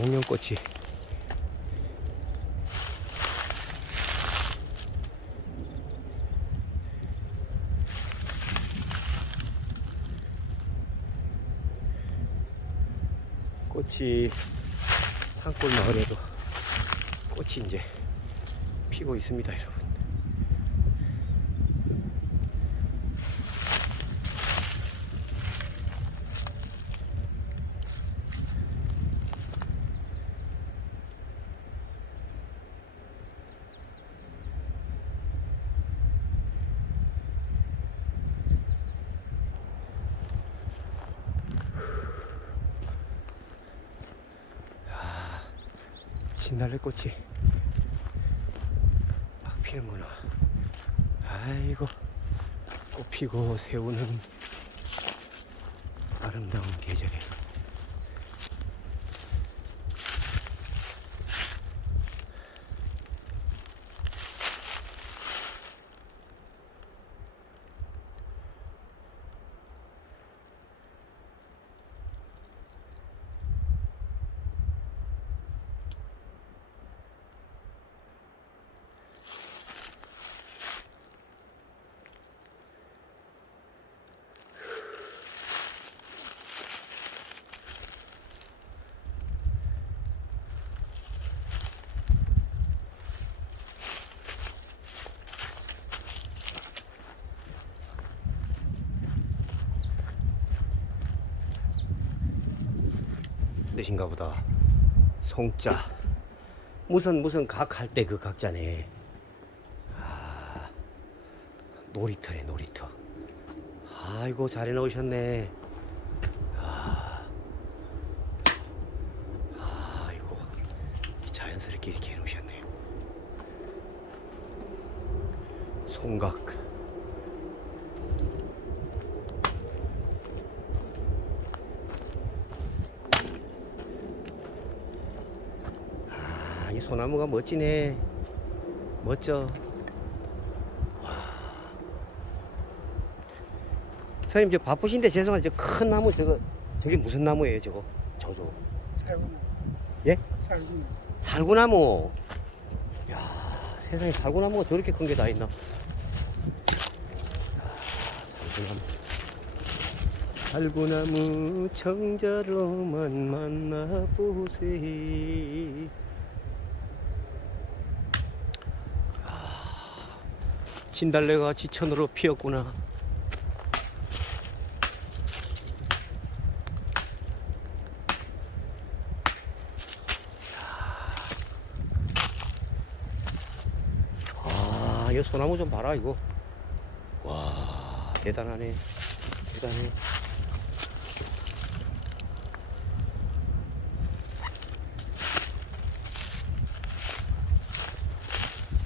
목련꽃이 꽃이 산골 마을에도 꽃이 이제 피고 있습니다, 여러분. 진달래꽃이 막 피는구나. 아이고, 꽃 피고 새우는 아름다운 계절에 뜻인가 보다. 송자 무슨 각 할 때 그 각자네. 아, 놀이터네, 놀이터. 아이고, 잘 해놓으셨네. 아이고, 자연스럽게 이렇게 해놓으셨네요. 송각. 이 소나무가 멋지네. 멋져. 와. 선생님, 저 바쁘신데 죄송한데 저 큰 나무 저게 무슨 나무예요, 저거? 저거. 살구나무. 예? 살구나무. 살구나무. 야, 세상에 살구나무가 저렇게 큰 게 다 있나? 살구나무 청자로만 만나보세. 진달래가 지천으로 피었구나. 이 소나무 좀 봐라, 이거. 와, 대단하네. 대단해.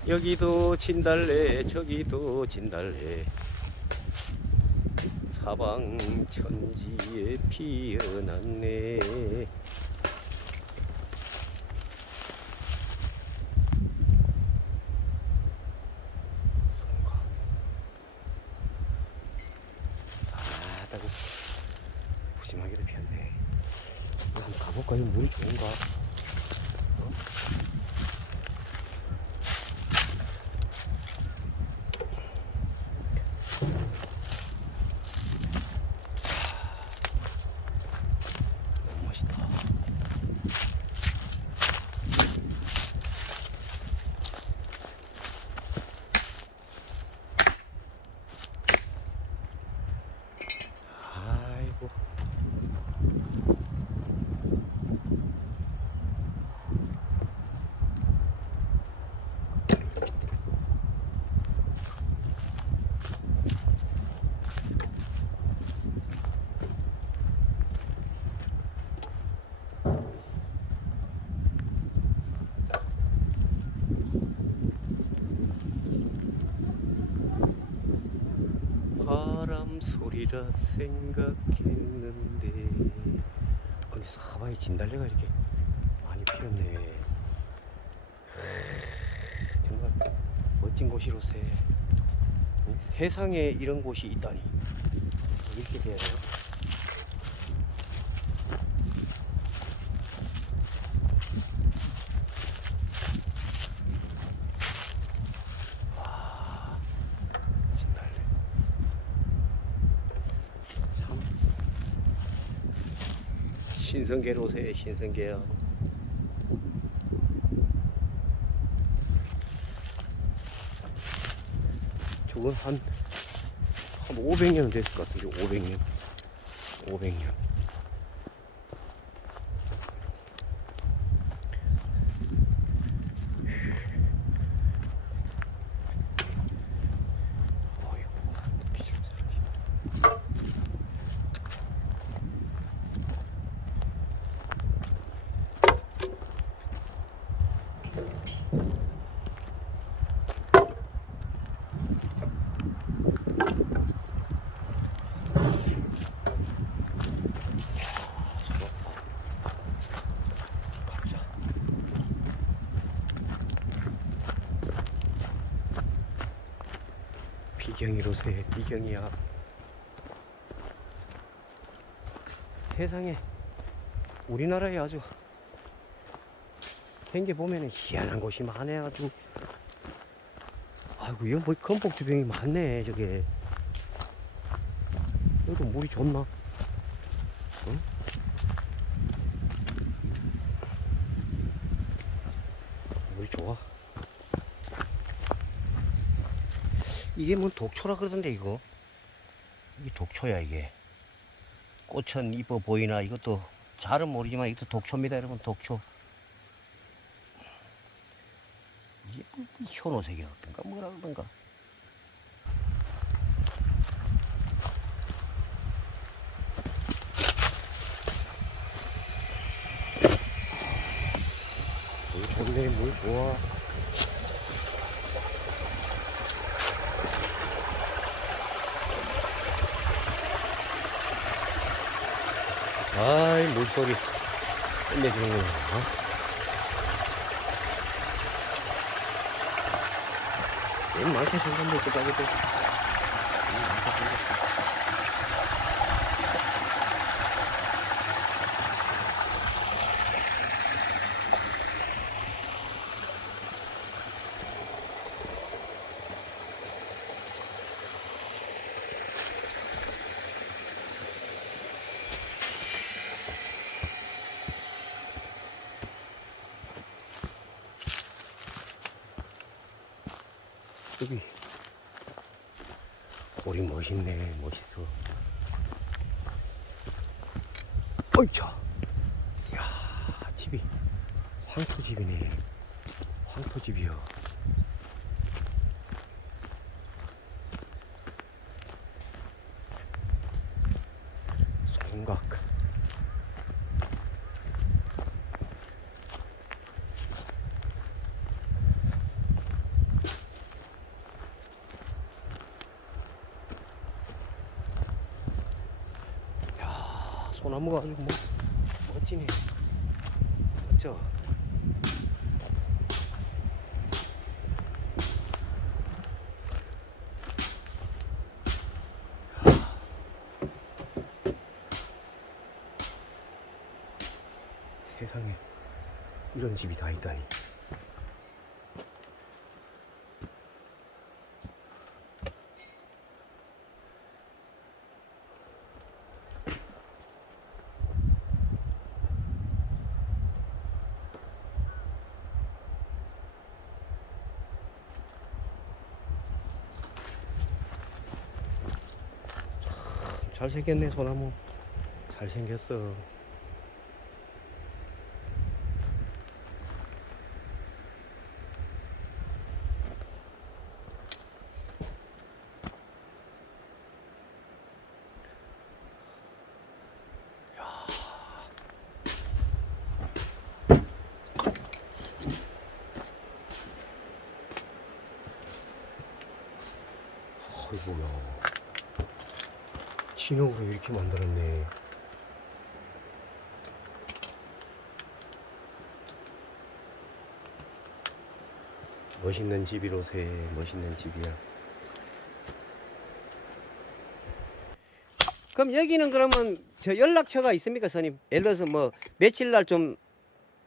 여기도 진달래, 저기도 진달래. 사방 천지에 피어났네. 송각. 따고 푸짐하게도 피었네. 한번 가볼까? 이 물이 좋은가? 바람 소리라 생각했는데. 근데 사방에 진달래가 이렇게 많이 피었네. 정말 멋진 곳이로세. 세상에 이런 곳이 있다니. 이렇게 돼야 돼요. 신성계로 오세요. 신성계야. 저건 한 500년 됐을 것 같은데. 500년. 비경이로세. 비경이야. 세상에 우리나라에 아주 댕겨 보면은 희한한 곳이 많네. 아주. 아이고, 이거 뭐 건복주병이 많네. 저게 여기도 물이 좋나? 응? 물이 좋아. 이게 뭐 독초라 그러던데. 이게 독초야. 이게 꽃은 이뻐 보이나 이것도 잘은 모르지만 이것도 독초입니다, 여러분. 독초. 이게 뭐 현오색이라든가 뭐라 그러던가. 물 좋네. 물 좋아. 아이, 물소리 끝내주는구나. 많게 생겼네. 그다음에도 많게 생겼어. 여기 골이 멋있네. 멋있어. 어이차. 이야, 집이 황토집이네. 황토집이요. 송각. 소나무가 아주 뭐 멋지네. 멋져. 세상에 이런 집이 다 있다니. 잘생겼네. 소나무 잘생겼어. 어이구야. 진흙으로 이렇게 만들었네. 멋있는 집이로세. 멋있는 집이야. 그럼 여기는 그러면 저 연락처가 있습니까, 스님? 예를 들어서 뭐 며칠 날 좀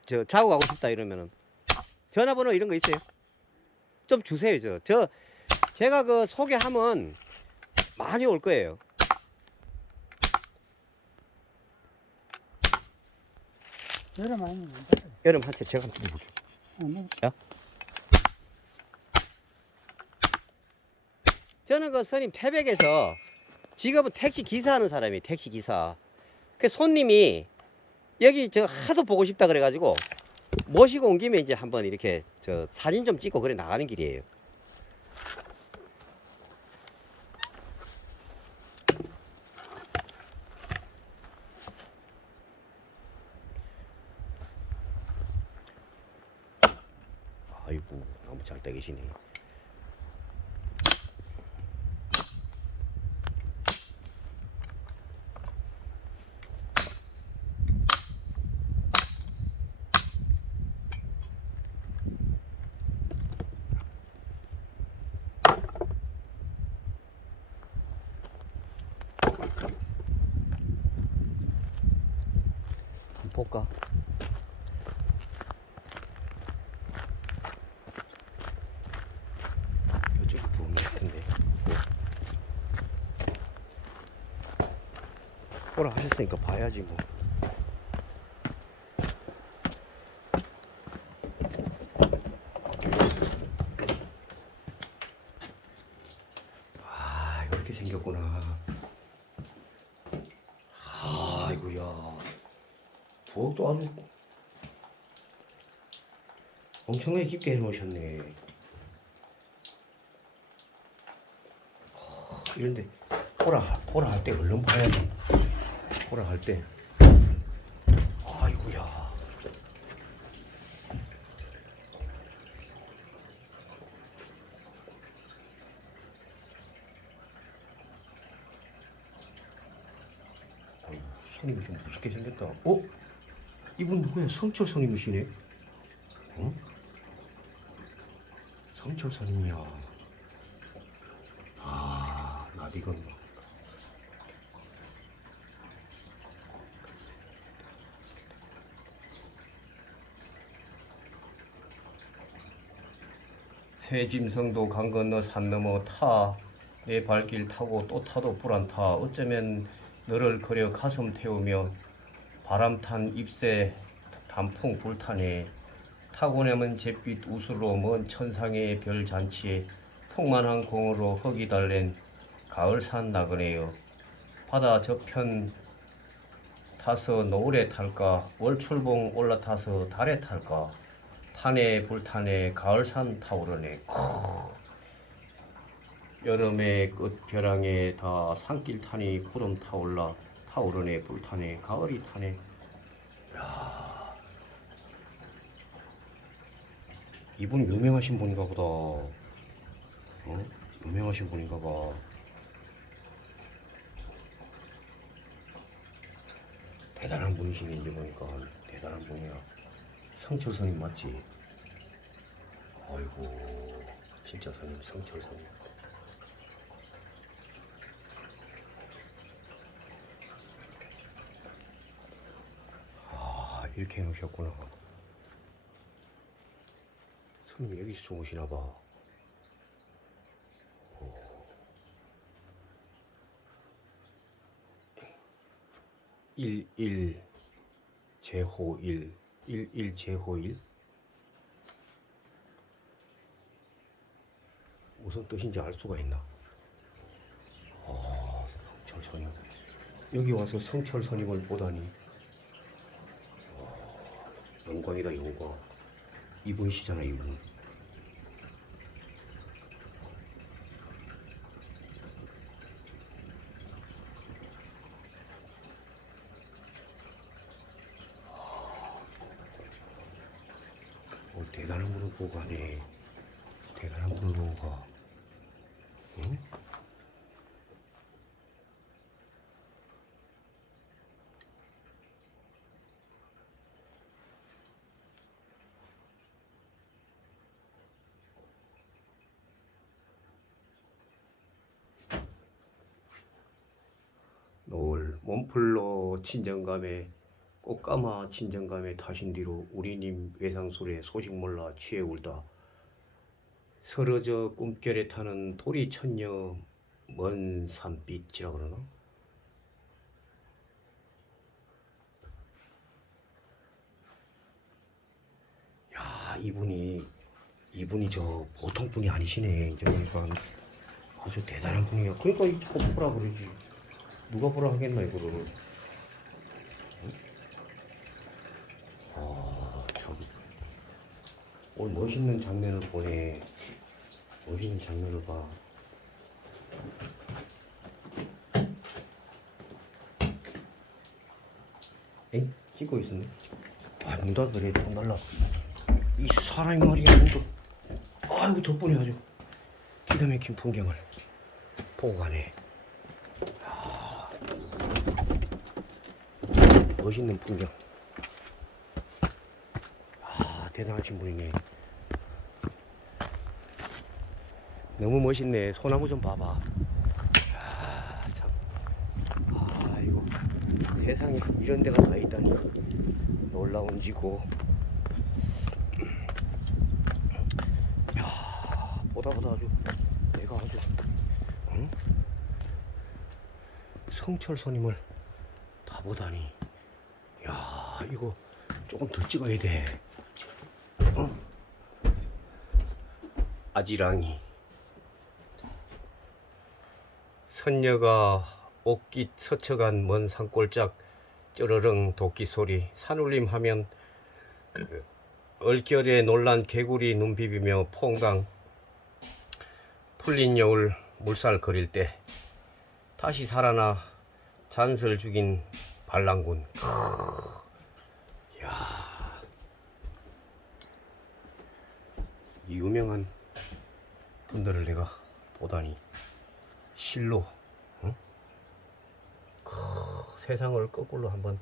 저 자고 가고 싶다 이러면은 전화번호 이런 거 있어요? 좀 주세요. 제가 그 소개하면 많이 올 거예요. 여름 아니면 안 돼. 여름 한채 제가 한번 뜯어볼게요. 뭐, 저는 그 스님 태백에서 직업은 택시 기사 하는 사람이에요. 택시 기사. 그 손님이 여기 저 하도 보고 싶다 그래가지고 모시고 온 김에 이제 한번 이렇게 저 사진 좀 찍고 그래 나가는 길이에요. 아이고 너무 잘 떼계시네. 한번 볼까? 이쪽이 부은 것 같은데. 뭐라 하셨으니까 봐야지 뭐. 아 이렇게 생겼구나. 아이고야. 부엌도 아주 엄청나게 깊게 해놓으셨네. 이런데 호라 할 때 얼른 봐야 돼. 호라 할 때. 아이고야. 아이고, 손님이 좀 무섭게 생겼다. 어? 이분 누구야? 성철 손님이시네. 어? 성철 손님이야. 아, 나디건. 새짐승도 강 건너 산 넘어 타. 내 발길 타고 또 타도 불안타. 어쩌면 너를 그려 가슴 태우며 바람탄 잎새 단풍 불타네. 타고내면 잿빛 우수로 먼 천상의 별잔치에 풍만한 공으로 흙이 달랜 가을산 나그네여. 바다 저편 타서 노을에 탈까 월출봉 올라타서 달에 탈까 타네 불타네 가을산 타오르네. 여름의 끝 벼랑에 다 산길 타니 구름 타올라 타오르네 불타네 가을이 타네. 야, 이분 유명하신 분인가 보다. 어? 유명하신 분인가 봐. 대단한 분이시네. 이제 보니까 대단한 분이야. 성철 스님 맞지? 아이고 진짜 스님 성철 스님. 아 이렇게 해놓으셨구나. 스님 여기서 주무시나 봐. 11 제호 1 11 제호 1 무슨 뜻인지 알 수가 있나? 성철 선임. 여기 와서 성철 선임을 보다니 영광이다 영광. 이분이시잖아 이분. 대단한 분을 보고 가네. 대단한 분을 보고 가. 응? 노을 몸풀러 친정감에 꽃가마 친정감에 타신 뒤로 우리님 외상술에 소식 몰라 취해 울다. 서러져 꿈결에 타는 도리천녀 먼 산빛이라 그러나? 이분이 저 보통 분이 아니시네. 이제 보니까 아주 대단한 분이야. 그러니까 이거 보라 그러지. 누가 보라 하겠나 이거를. 응? 저기 오늘 멋있는 장면을 보네. 멋있는 장면을 봐. 엥? 찍고 있었네. 문 닫으래. 문 날라. 이 사람이 말이야. 문도. 아이고 덕분에 아주 기가 막힌 풍경을 보고 가네. 멋있는 풍경. 대단하신 분이네. 너무 멋있네. 소나무 좀 봐봐. 참. 이거 세상에 이런 데가 다 있다니 놀라운 지고. 보다 아주 내가 아주 응? 성철손님을 다 보다니. 야, 이거 조금 더 찍어야 돼. 아지랑이 선녀가 옷깃 스쳐간 먼 산골짝 쩌르릉 도끼 소리 산울림 하면 얼결에 놀란 개구리 눈 비비며 퐁당 풀린 여울 물살 거릴 때 다시 살아나 잔설 죽인 반란군. 야, 이 유명한 분들을 내가 보다니 실로 응? 세상을 거꾸로 한번.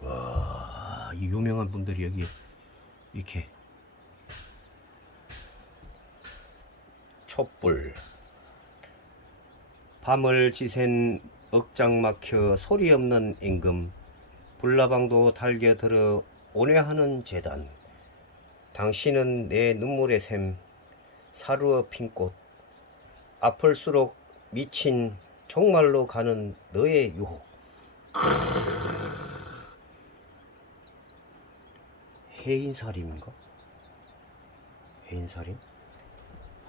와, 이 유명한 분들이 여기 이렇게 촛불 밤을 지샌 억장 막혀 소리 없는 임금 불나방도 달겨들어 온회하는 재단 당신은 내 눈물의 샘 사루어 핀꽃 아플수록 미친 종말로 가는 너의 유혹. 해인살인가? 해인살인?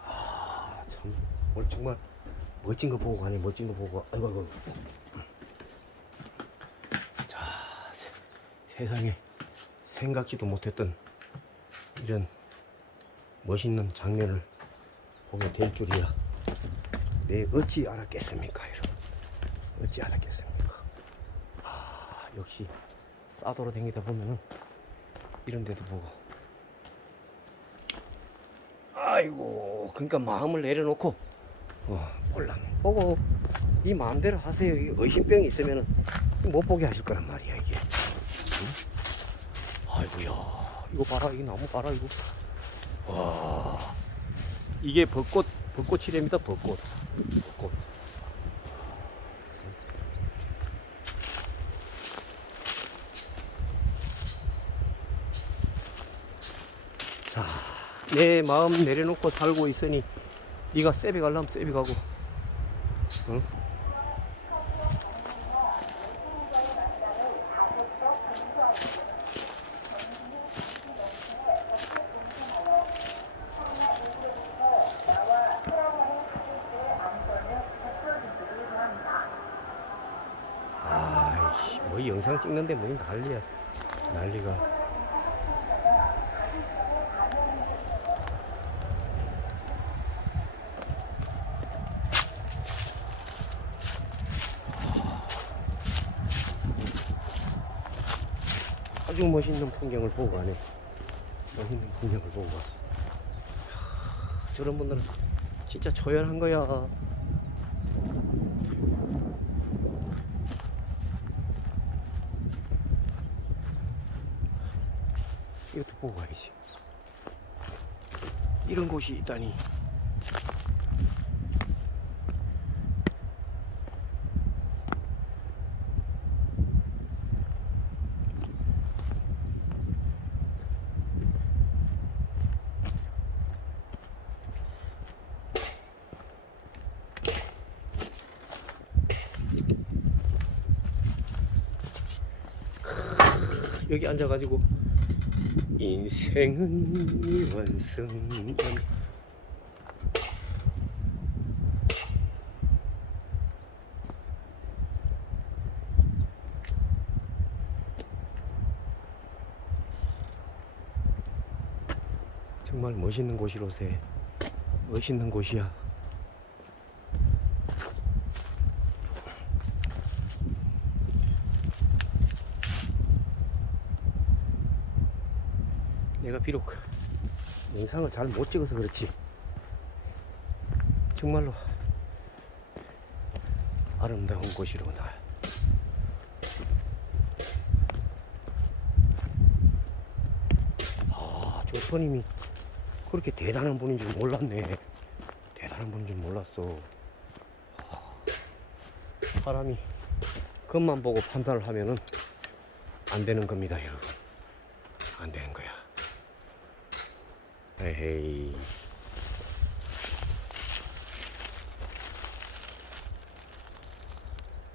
참 오늘 정말 멋진 거 보고 가네. 멋진 거 보고. 아이고. 자, 세상에 생각지도 못했던 이런 멋있는 장면을 보게 될 줄이야. 내 어찌 알았겠습니까, 여러분? 어찌 알았겠습니까? 역시 싸도로 다니다 보면은 이런 데도 보고. 아이고, 그러니까 마음을 내려놓고 볼랑 보고 이 마음대로 하세요. 이 의심병이 있으면은 못 보게 하실 거란 말이야 이게. 응? 아이고야, 이거 봐라. 이 나무 봐라 이거. 와, 이게 벚꽃이랍니다. 벚꽃. 자, 내 마음 내려놓고 살고 있으니 네가 세비 가려면 세비 가고. 응? 뭐 영상 찍는데 뭐 난리야. 난리가. 아주 멋있는 풍경을 보고 가네. 멋있는 풍경을 보고 가. 저런 분들은 진짜 초연한 거야. 이것도 보고 가야지. 이런 곳이 있다니. 여기 앉아가지고 인생은 원승. 정말 멋있는 곳이로세. 멋있는 곳이야. 내가 비록 영상을 잘 못 찍어서 그렇지 정말로 아름다운 곳이로구나. 저 스님이 그렇게 대단한 분인 줄 몰랐네. 대단한 분인 줄 몰랐어. 사람이 겉만 보고 판단을 하면은 안 되는 겁니다, 여러분. 안 되는 거야. 에헤이.